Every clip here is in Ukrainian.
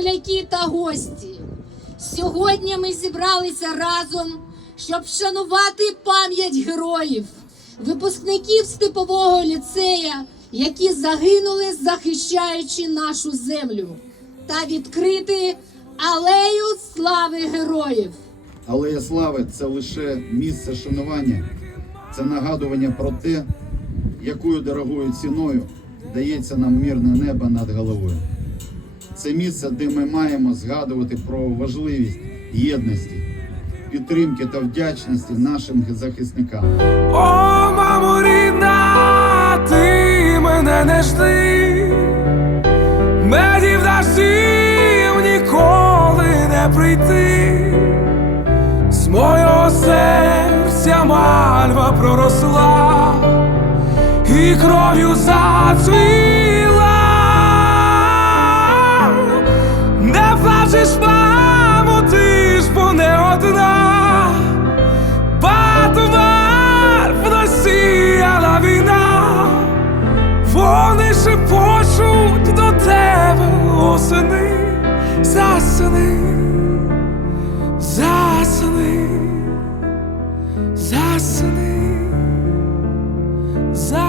Земляки та гості, сьогодні ми зібралися разом, щоб вшанувати пам'ять героїв, випускників степового ліцея, які загинули, захищаючи нашу землю, та відкрити алею слави героїв. Алея слави це лише місце шанування, це нагадування про те, якою дорогою ціною дається нам мирне небо над головою. Це місце, де ми маємо згадувати про важливість єдності, підтримки та вдячності нашим захисникам. О, мамо рідна, ти мене не жди, медів дождів ніколи не прийти, з мого серця мальва проросла і кров'ю зацвіла. засни, засни, засни, засни.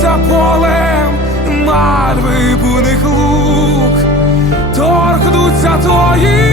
Пройдися полем мальви буних лук, торкнуться твої